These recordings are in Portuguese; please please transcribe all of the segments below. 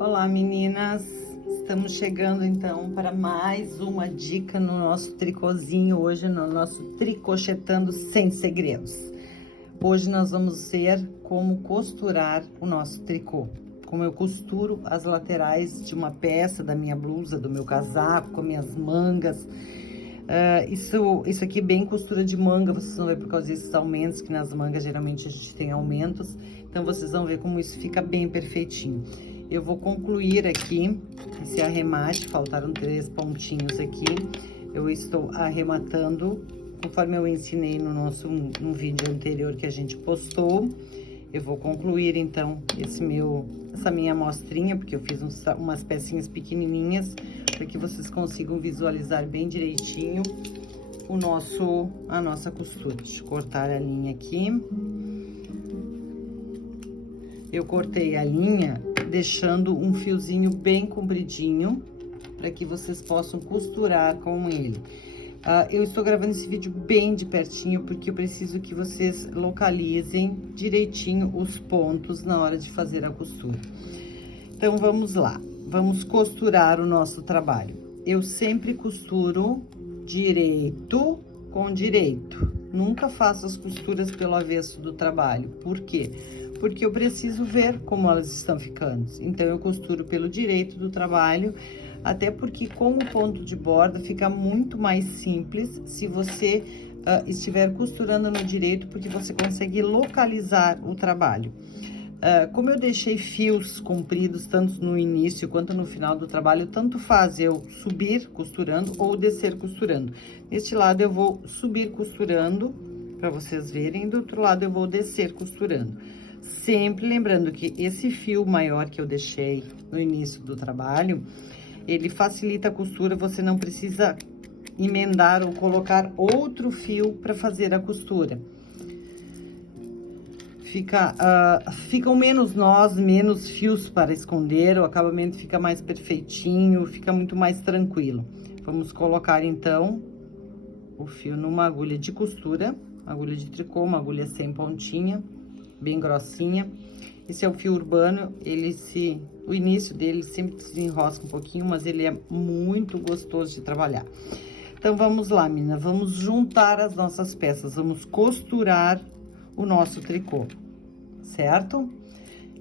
Olá, meninas! Estamos chegando então para mais uma dica no nosso tricôzinho, hoje no nosso Tricochetando Sem Segredos. Hoje nós vamos ver como costurar o nosso tricô. Como eu costuro as laterais de uma peça da minha blusa, do meu casaco, com minhas mangas. Isso aqui é bem costura de manga, vocês vão ver por causa desses aumentos, que nas mangas geralmente a gente tem aumentos. Então vocês vão ver como isso fica bem perfeitinho. Eu vou concluir aqui esse arremate, faltaram 3 pontinhos aqui. Eu estou arrematando, conforme eu ensinei no vídeo anterior que a gente postou. Eu vou concluir, então, essa minha amostrinha, porque eu fiz umas pecinhas pequenininhas, para que vocês consigam visualizar bem direitinho a nossa costura. Deixa eu cortar a linha aqui. Eu cortei a linha deixando um fiozinho bem compridinho, para que vocês possam costurar com ele. Eu estou gravando esse vídeo bem de pertinho, porque eu preciso que vocês localizem direitinho os pontos na hora de fazer a costura. Então, vamos lá. Vamos costurar o nosso trabalho. Eu sempre costuro direito com direito. Nunca faço as costuras pelo avesso do trabalho. Por quê? Porque eu preciso ver como elas estão ficando. Então, eu costuro pelo direito do trabalho, até porque com o ponto de borda fica muito mais simples se você estiver costurando no direito, porque você consegue localizar o trabalho. Como eu deixei fios compridos tanto no início quanto no final do trabalho, tanto faz eu subir costurando ou descer costurando. Neste lado eu vou subir costurando, para vocês verem, e do outro lado eu vou descer costurando. Sempre lembrando que esse fio maior que eu deixei no início do trabalho, ele facilita a costura, você não precisa emendar ou colocar outro fio para fazer a costura. Ficam menos nós, menos fios para esconder, o acabamento fica mais perfeitinho, fica muito mais tranquilo. Vamos colocar, então, o fio numa agulha de costura, agulha de tricô, uma agulha sem pontinha, bem grossinha. Esse é o fio urbano, o início dele sempre se enrosca um pouquinho, mas ele é muito gostoso de trabalhar. Então, vamos lá, menina, vamos juntar as nossas peças, vamos costurar o nosso tricô, certo?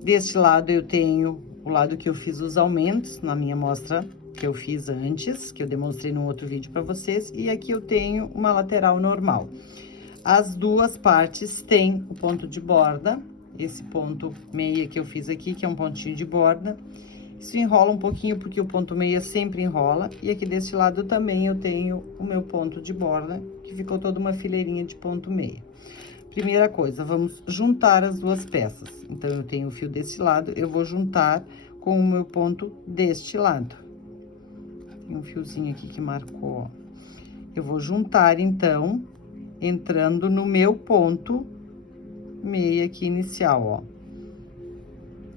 Deste lado eu tenho o lado que eu fiz os aumentos na minha amostra que eu fiz antes, que eu demonstrei num outro vídeo para vocês, e aqui eu tenho uma lateral normal. As duas partes têm o ponto de borda, esse ponto meia que eu fiz aqui, que é um pontinho de borda. Isso enrola um pouquinho, porque o ponto meia sempre enrola. E aqui desse lado também eu tenho o meu ponto de borda, que ficou toda uma fileirinha de ponto meia. Primeira coisa, vamos juntar as duas peças. Então, eu tenho o fio desse lado, eu vou juntar com o meu ponto deste lado. Tem um fiozinho aqui que marcou, ó. Eu vou juntar, então, entrando no meu ponto meia aqui inicial, ó.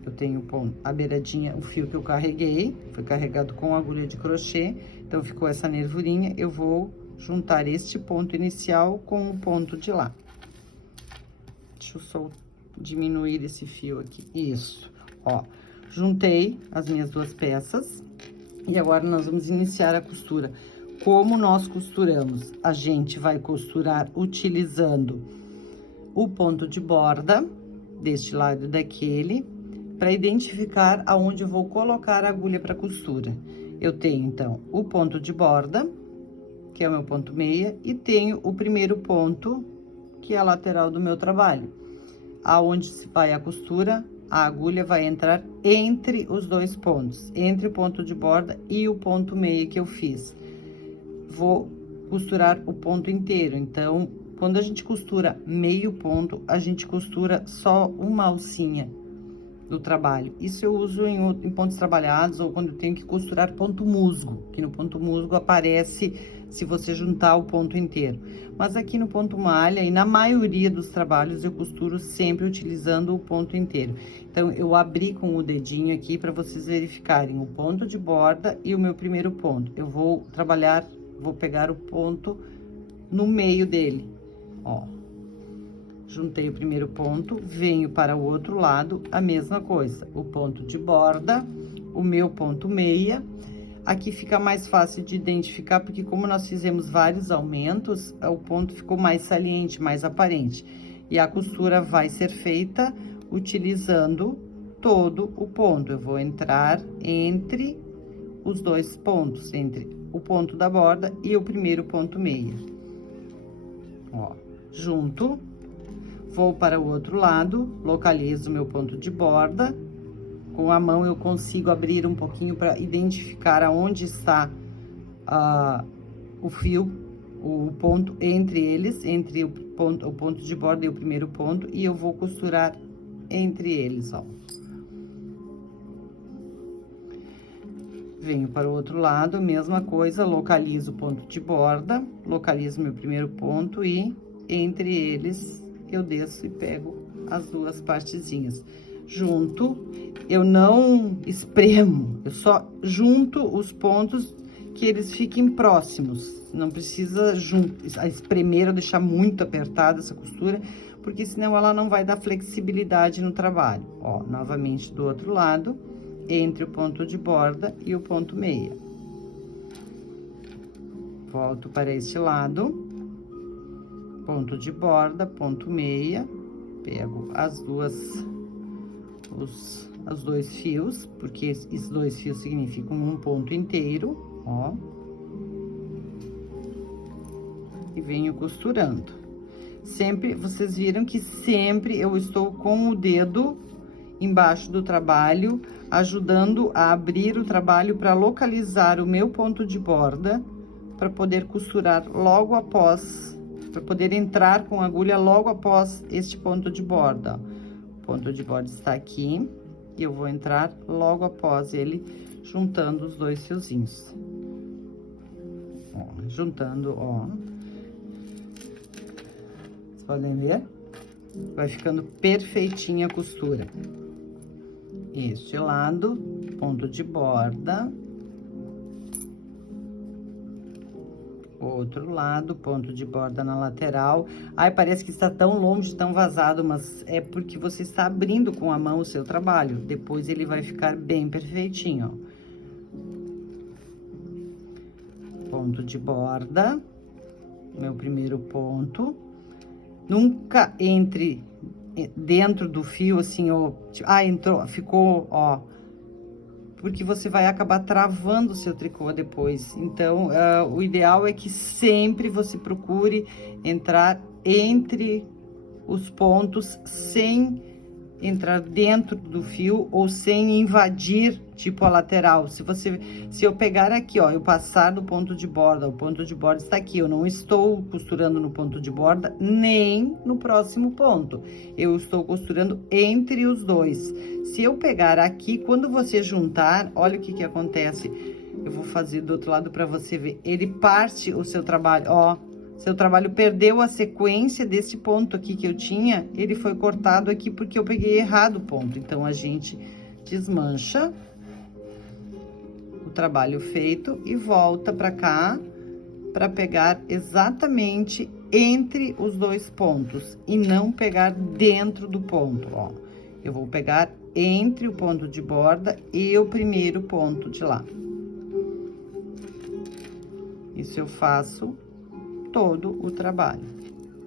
Eu tenho a beiradinha, o fio que eu carreguei, foi carregado com agulha de crochê, então ficou essa nervurinha. Eu vou juntar este ponto inicial com o ponto de lá. Deixa eu só diminuir esse fio aqui, isso, ó. Juntei as minhas duas peças e agora nós vamos iniciar a costura. Como nós costuramos? A gente vai costurar utilizando o ponto de borda, deste lado e daquele, para identificar aonde eu vou colocar a agulha para costura. Eu tenho, então, o ponto de borda, que é o meu ponto meia, e tenho o primeiro ponto, que é a lateral do meu trabalho. Aonde se vai a costura, a agulha vai entrar entre os dois pontos, entre o ponto de borda e o ponto meia que eu fiz. Vou costurar o ponto inteiro, então, quando a gente costura meio ponto, a gente costura só uma alcinha do trabalho. Isso eu uso em pontos trabalhados, ou quando eu tenho que costurar ponto musgo, que no ponto musgo aparece se você juntar o ponto inteiro. Mas aqui no ponto malha, e na maioria dos trabalhos, eu costuro sempre utilizando o ponto inteiro. Então, eu abri com o dedinho aqui para vocês verificarem o ponto de borda e o meu primeiro ponto. Eu vou trabalhar, vou pegar o ponto no meio dele, ó. Juntei o primeiro ponto, venho para o outro lado, a mesma coisa. O ponto de borda o meu ponto meia. Aqui fica mais fácil de identificar, porque como nós fizemos vários aumentos, o ponto ficou mais saliente, mais aparente. E a costura vai ser feita utilizando todo o ponto. Eu vou entrar entre os dois pontos, entre o ponto da borda e o primeiro ponto meia. Ó, junto, vou para o outro lado, localizo o meu ponto de borda. Com a mão eu consigo abrir um pouquinho para identificar aonde está o fio, o ponto entre eles, entre o ponto de borda e o primeiro ponto, e eu vou costurar entre eles, ó. Venho para o outro lado, mesma coisa, localizo o ponto de borda, localizo meu primeiro ponto e entre eles eu desço e pego as duas partezinhas. Junto, eu não espremo, eu só junto os pontos que eles fiquem próximos. Não precisa espremer ou deixar muito apertada essa costura, porque senão ela não vai dar flexibilidade no trabalho. Ó, novamente do outro lado, entre o ponto de borda e o ponto meia. Volto para este lado, ponto de borda, ponto meia, pego os dois fios, porque esses dois fios significam um ponto inteiro, ó. E venho costurando. Sempre, vocês viram que sempre eu estou com o dedo embaixo do trabalho, ajudando a abrir o trabalho para localizar o meu ponto de borda, para poder costurar logo após, para poder entrar com a agulha logo após este ponto de borda, ó. O ponto de borda está aqui, e eu vou entrar logo após ele, juntando os dois fiozinhos. Ó, juntando, ó. Vocês podem ver? Vai ficando perfeitinha a costura. Este lado, ponto de borda. Outro lado, ponto de borda na lateral. Ai, parece que está tão longe, tão vazado, mas é porque você está abrindo com a mão o seu trabalho. Depois ele vai ficar bem perfeitinho, ó. Ponto de borda, meu primeiro ponto. Nunca entre dentro do fio, assim, ó. Entrou, ficou, ó. Porque você vai acabar travando o seu tricô depois. Então, o ideal é que sempre você procure entrar entre os pontos sem entrar dentro do fio ou sem invadir, tipo, a lateral. Se eu pegar aqui, ó, eu passar do ponto de borda, o ponto de borda está aqui, eu não estou costurando no ponto de borda, nem no próximo ponto. Eu estou costurando entre os dois. Se eu pegar aqui, quando você juntar, olha o que que acontece. Eu vou fazer do outro lado para você ver. Ele parte o seu trabalho, ó. Seu trabalho perdeu a sequência desse ponto aqui que eu tinha, ele foi cortado aqui porque eu peguei errado o ponto. Então, a gente desmancha o trabalho feito e volta pra cá para pegar exatamente entre os dois pontos e não pegar dentro do ponto, ó. Eu vou pegar entre o ponto de borda e o primeiro ponto de lá. Isso eu faço todo o trabalho.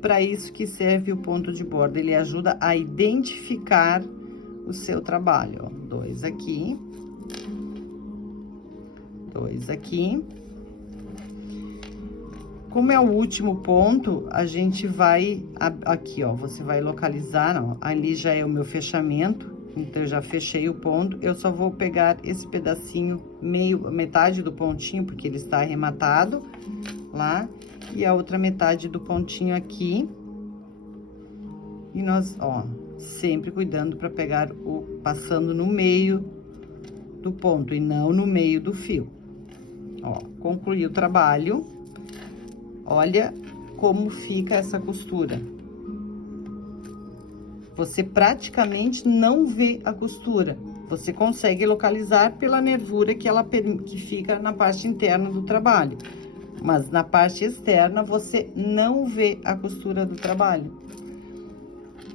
Para isso que serve o ponto de borda, ele ajuda a identificar o seu trabalho, ó. Dois aqui. Dois aqui. Como é o último ponto, a gente vai aqui, ó, você vai localizar, ó, ali já é o meu fechamento, então eu já fechei o ponto, eu só vou pegar esse pedacinho, metade do pontinho, porque ele está arrematado lá, e a outra metade do pontinho aqui. E nós, ó, sempre cuidando para pegar passando no meio do ponto e não no meio do fio. Ó, concluí o trabalho. Olha como fica essa costura. Você praticamente não vê a costura. Você consegue localizar pela nervura que fica na parte interna do trabalho. Mas na parte externa, você não vê a costura do trabalho.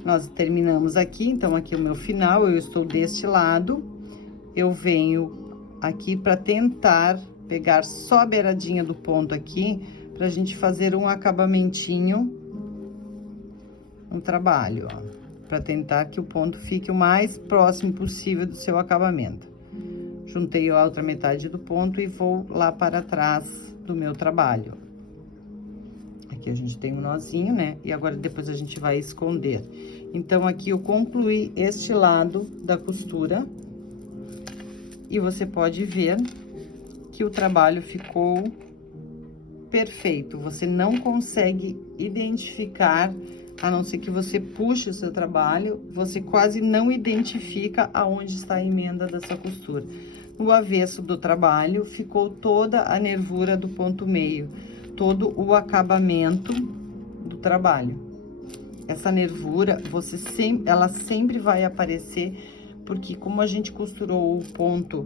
Nós terminamos aqui, então aqui é o meu final, eu estou deste lado. eu venho aqui pra tentar pegar só a beiradinha do ponto aqui, pra gente fazer um acabamentinho no trabalho, ó. Pra tentar que o ponto fique o mais próximo possível do seu acabamento. Juntei a outra metade do ponto e vou lá para trás do meu trabalho. Aqui a gente tem um nozinho, né? E agora depois a gente vai esconder. Então, aqui eu concluí este lado da costura. E você pode ver que o trabalho ficou perfeito. Você não consegue identificar, a não ser que você puxe o seu trabalho, você quase não identifica aonde está a emenda dessa costura. No avesso do trabalho, ficou toda a nervura do ponto meio, todo o acabamento do trabalho. Essa nervura, ela sempre vai aparecer, porque como a gente costurou o ponto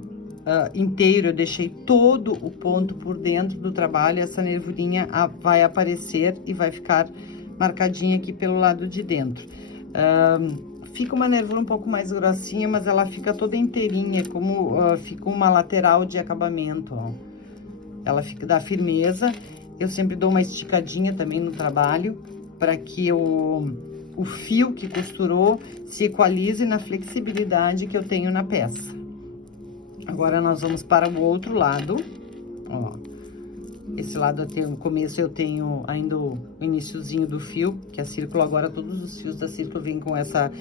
inteiro, eu deixei todo o ponto por dentro do trabalho, essa nervurinha vai aparecer e vai ficar marcadinha aqui pelo lado de dentro. Fica uma nervura um pouco mais grossinha, mas ela fica toda inteirinha, como fica uma lateral de acabamento, ó. Ela dá firmeza. Eu sempre dou uma esticadinha também no trabalho, para que o fio que costurou se equalize na flexibilidade que eu tenho na peça. Agora, nós vamos para o outro lado, ó. Esse lado eu tenho, no começo eu tenho ainda o iniciozinho do fio, que a Círculo agora, todos os fios da Círculo vêm com essa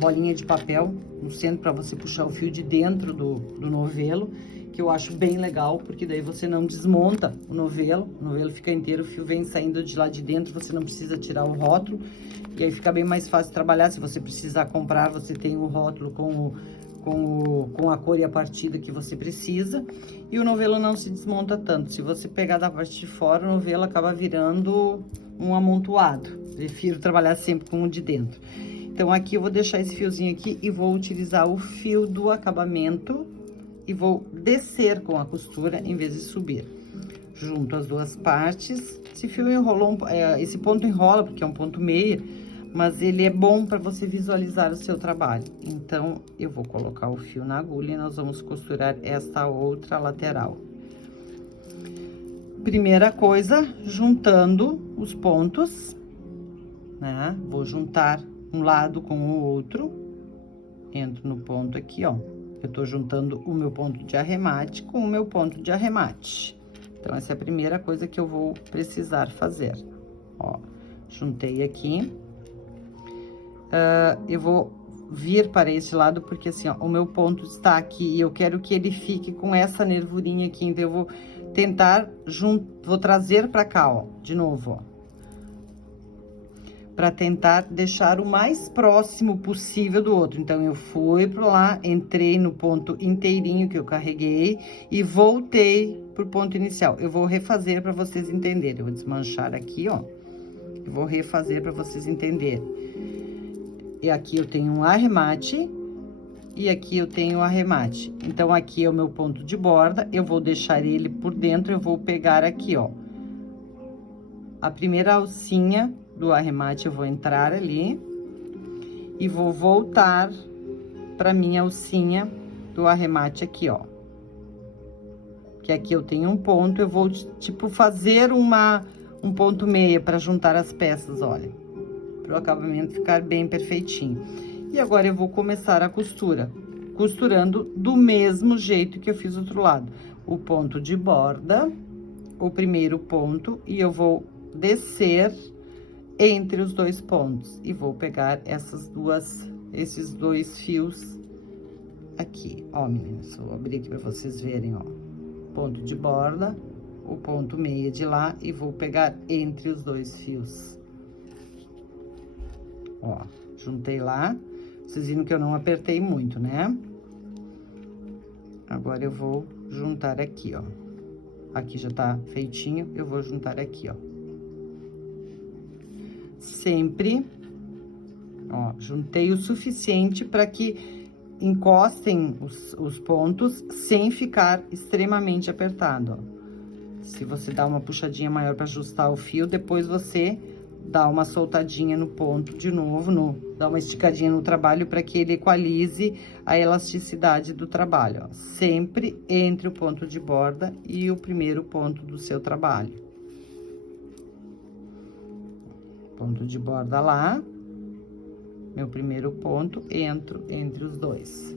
bolinha de papel no centro, para você puxar o fio de dentro do novelo, que eu acho bem legal, porque daí você não desmonta o novelo fica inteiro, o fio vem saindo de lá de dentro, você não precisa tirar o rótulo, e aí fica bem mais fácil trabalhar. Se você precisar comprar, você tem o rótulo com a cor e a partida que você precisa, e o novelo não se desmonta tanto. Se você pegar da parte de fora, o novelo acaba virando um amontoado. Prefiro trabalhar sempre com o de dentro. Então, aqui eu vou deixar esse fiozinho aqui e vou utilizar o fio do acabamento e vou descer com a costura em vez de subir. Junto as duas partes. Esse fio enrolou, esse ponto enrola porque é um ponto meia, mas ele é bom para você visualizar o seu trabalho. Então, eu vou colocar o fio na agulha e nós vamos costurar esta outra lateral. Primeira coisa, juntando os pontos, né? Vou juntar um lado com o outro, entro no ponto aqui, ó. Eu tô juntando o meu ponto de arremate com o meu ponto de arremate. Então, essa é a primeira coisa que eu vou precisar fazer. Ó, juntei aqui. Eu vou vir para esse lado, porque assim, ó, o meu ponto está aqui e eu quero que ele fique com essa nervurinha aqui. Então, eu vou tentar, vou trazer pra cá, ó, de novo, ó. Pra tentar deixar o mais próximo possível do outro. Então, eu fui pro lá, entrei no ponto inteirinho que eu carreguei e voltei pro ponto inicial. Eu vou refazer pra vocês entenderem. Eu vou desmanchar aqui, ó. Eu vou refazer pra vocês entenderem. E aqui eu tenho um arremate e aqui eu tenho um arremate. Então, aqui é o meu ponto de borda, eu vou deixar ele por dentro, eu vou pegar aqui, ó. A primeira alcinha do arremate eu vou entrar ali e vou voltar para minha alcinha do arremate aqui, ó. Que aqui eu tenho um ponto, eu vou, tipo, fazer um ponto meia para juntar as peças, olha. Para o acabamento ficar bem perfeitinho. E agora eu vou começar a costura, costurando do mesmo jeito que eu fiz do outro lado. O ponto de borda, o primeiro ponto, e eu vou descer entre os dois pontos. E vou pegar esses dois fios aqui, ó, meninas. Vou abrir aqui para vocês verem, ó. Ponto de borda, o ponto meia de lá, e vou pegar entre os dois fios. Ó, juntei lá. Vocês viram que eu não apertei muito, né? Agora, eu vou juntar aqui, ó. Aqui já tá feitinho, eu vou juntar aqui, ó. Sempre, ó, juntei o suficiente para que encostem os pontos sem ficar extremamente apertado, ó. Se você dá uma puxadinha maior para ajustar o fio, depois você dá uma soltadinha no ponto de novo, dá uma esticadinha no trabalho para que ele equalize a elasticidade do trabalho, ó. Sempre entre o ponto de borda e o primeiro ponto do seu trabalho. Ponto de borda lá, meu primeiro ponto, entro entre os dois.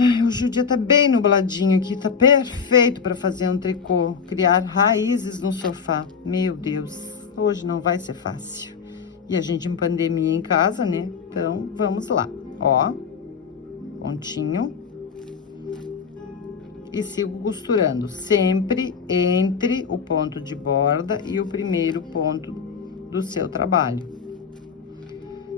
Ai, hoje o dia tá bem nubladinho aqui, tá perfeito para fazer um tricô, criar raízes no sofá. Meu Deus, hoje não vai ser fácil. E a gente em pandemia em casa, né? Então, vamos lá. Ó, pontinho. E sigo costurando, sempre entre o ponto de borda e o primeiro ponto do seu trabalho.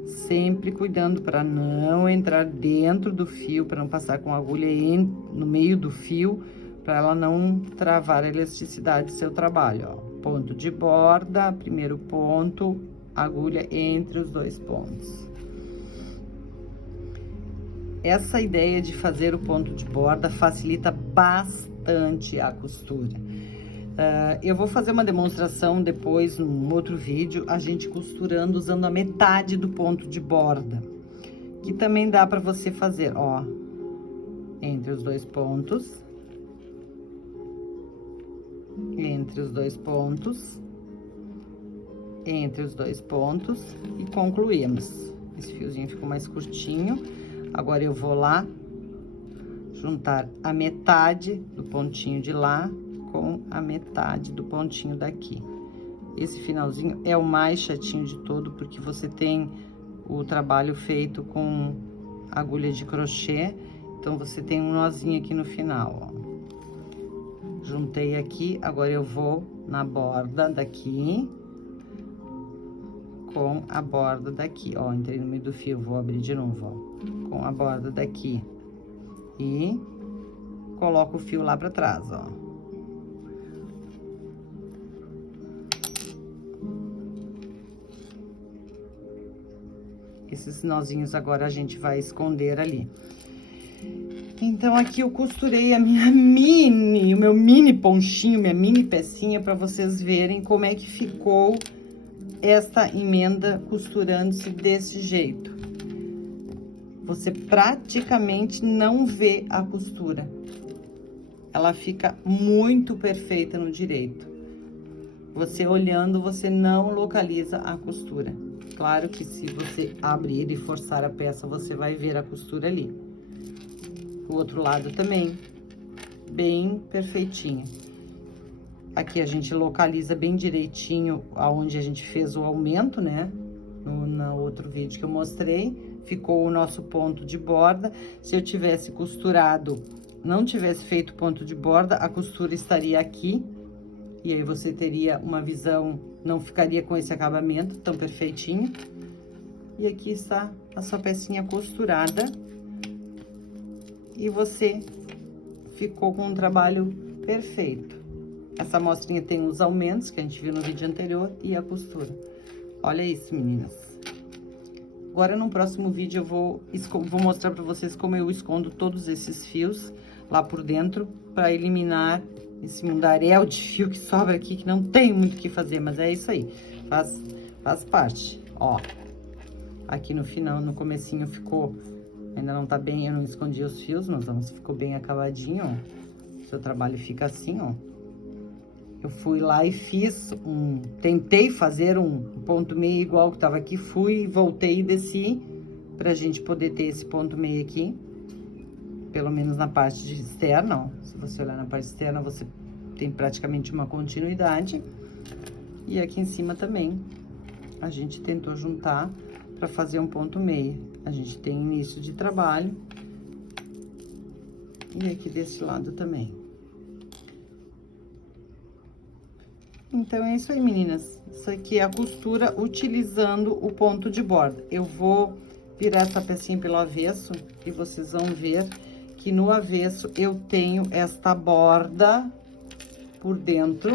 Sempre cuidando para não entrar dentro do fio, para não passar com a agulha no meio do fio, para ela não travar a elasticidade do seu trabalho, ó. Ponto de borda, primeiro ponto, agulha entre os dois pontos. Essa ideia de fazer o ponto de borda facilita bastante a costura. Eu vou fazer uma demonstração depois, num outro vídeo, a gente costurando usando a metade do ponto de borda. Que também dá pra você fazer, ó, entre os dois pontos. Entre os dois pontos. Entre os dois pontos. E concluímos. Esse fiozinho ficou mais curtinho. Agora, eu vou lá, juntar a metade do pontinho de lá com a metade do pontinho daqui. Esse finalzinho é o mais chatinho de todo, porque você tem o trabalho feito com agulha de crochê, então você tem um nozinho aqui no final, ó. Juntei aqui, agora eu vou na borda daqui, com a borda daqui, ó, entrei no meio do fio, vou abrir de novo, ó, com a borda daqui, e coloco o fio lá pra trás, ó. Esses nozinhos agora a gente vai esconder ali. Então, aqui eu costurei o meu mini ponchinho, minha mini pecinha, pra vocês verem como é que ficou esta emenda costurando-se desse jeito. Você praticamente não vê a costura. Ela fica muito perfeita no direito. Você olhando, você não localiza a costura. Claro que se você abrir e forçar a peça, você vai ver a costura ali. O outro lado também, bem perfeitinho. Aqui a gente localiza bem direitinho aonde a gente fez o aumento, né? No outro vídeo que eu mostrei, ficou o nosso ponto de borda. Se eu tivesse costurado, não tivesse feito ponto de borda, a costura estaria aqui. E aí você teria uma visão, não ficaria com esse acabamento tão perfeitinho. E aqui está a sua pecinha costurada. E você ficou com um trabalho perfeito. Essa amostrinha tem os aumentos que a gente viu no vídeo anterior e a costura. Olha isso, meninas. Agora, no próximo vídeo, eu vou mostrar pra vocês como eu escondo todos esses fios lá por dentro para eliminar esse mundaréu de fio que sobra aqui, que não tem muito o que fazer, mas é isso aí, faz parte, ó. Aqui no final, no comecinho ficou, ainda não tá bem, eu não escondi os fios, mas ficou bem acabadinho, ó. Seu trabalho fica assim, ó. Eu fui lá e tentei fazer um ponto meio igual que tava aqui, fui, voltei e desci, pra gente poder ter esse ponto meio aqui. Pelo menos na parte de externa, ó. Se você olhar na parte externa, você tem praticamente uma continuidade. E aqui em cima também, a gente tentou juntar para fazer um ponto meio. A gente tem início de trabalho. E aqui desse lado também. Então, é isso aí, meninas. Isso aqui é a costura utilizando o ponto de borda. Eu vou virar essa pecinha pelo avesso e vocês vão ver que no avesso eu tenho esta borda por dentro,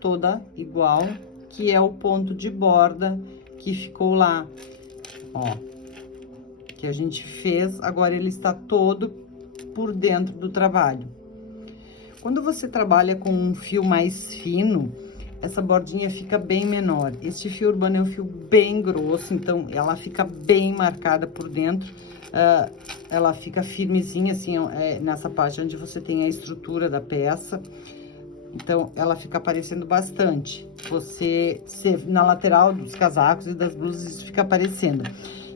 toda igual, que é o ponto de borda que ficou lá, ó, que a gente fez, agora ele está todo por dentro do trabalho. Quando você trabalha com um fio mais fino, essa bordinha fica bem menor. Este fio urbano é um fio bem grosso, então ela fica bem marcada por dentro. Ela fica firmezinha, assim, nessa parte onde você tem a estrutura da peça. Então, ela fica aparecendo bastante. Na lateral dos casacos e das blusas, isso fica aparecendo.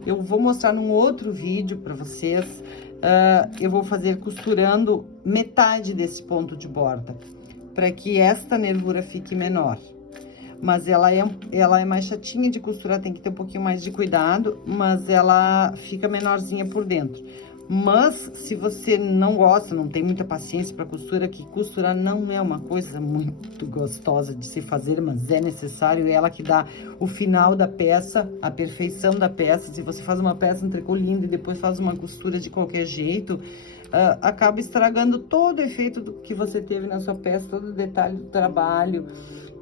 Eu vou mostrar num outro vídeo pra vocês. Eu vou fazer costurando metade desse ponto de borda, para que esta nervura fique menor. Mas ela é mais chatinha de costurar, tem que ter um pouquinho mais de cuidado, mas ela fica menorzinha por dentro. Mas, se você não gosta, não tem muita paciência para costura, que costurar não é uma coisa muito gostosa de se fazer, mas é necessário, é ela que dá o final da peça, a perfeição da peça. Se você faz uma peça, um tricô lindo e depois faz uma costura de qualquer jeito, acaba estragando todo o efeito do que você teve na sua peça, todo o detalhe do trabalho.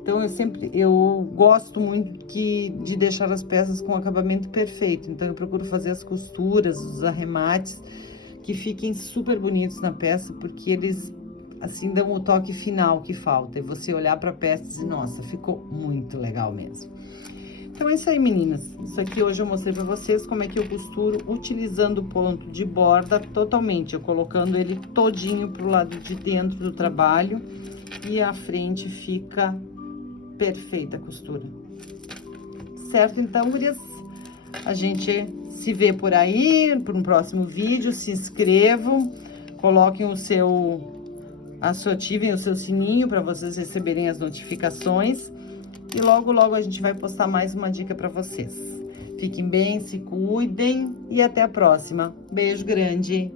Então, eu gosto muito de deixar as peças com acabamento perfeito. Então, eu procuro fazer as costuras, os arremates, que fiquem super bonitos na peça, porque eles, assim, dão o toque final que falta. E você olhar pra peça e dizer, nossa, ficou muito legal mesmo. Então, é isso aí, meninas. Isso aqui hoje eu mostrei pra vocês como é que eu costuro utilizando o ponto de borda totalmente. Eu colocando ele todinho pro lado de dentro do trabalho e a frente fica perfeita a costura. Certo? Então, gurias, a gente se vê por aí, para um próximo vídeo. Se inscrevam, coloquem ativem o seu sininho para vocês receberem as notificações. E logo, logo a gente vai postar mais uma dica para vocês. Fiquem bem, se cuidem e até a próxima. Beijo grande!